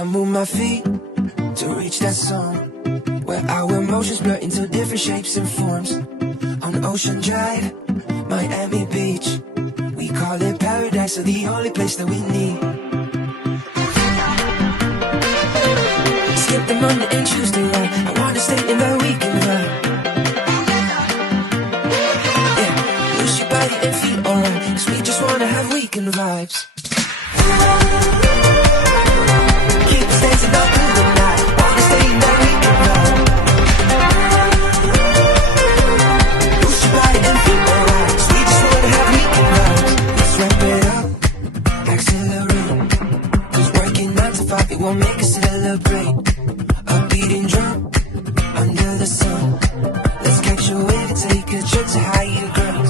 I move my feet to reach that song where our emotions blur into different shapes and forms. On Ocean Drive, Miami Beach, we call it paradise, or the only place that we need. Skip the Monday and Tuesday ride, I wanna stay in the weekend vibe. Yeah, lose your body and feel alright, 'cause we just wanna have weekend vibes. Keep us dancing all through the night, wanna stay in the weekend vibe. Lose your body and feel alright, 'cause we just wanna have weekend vibes. Let's wrap it up, accelerate, 'cause working 9 to 5, it won't make us celebrate. A beating drum under the sun. Let's catch a wave and take a trip to higher ground.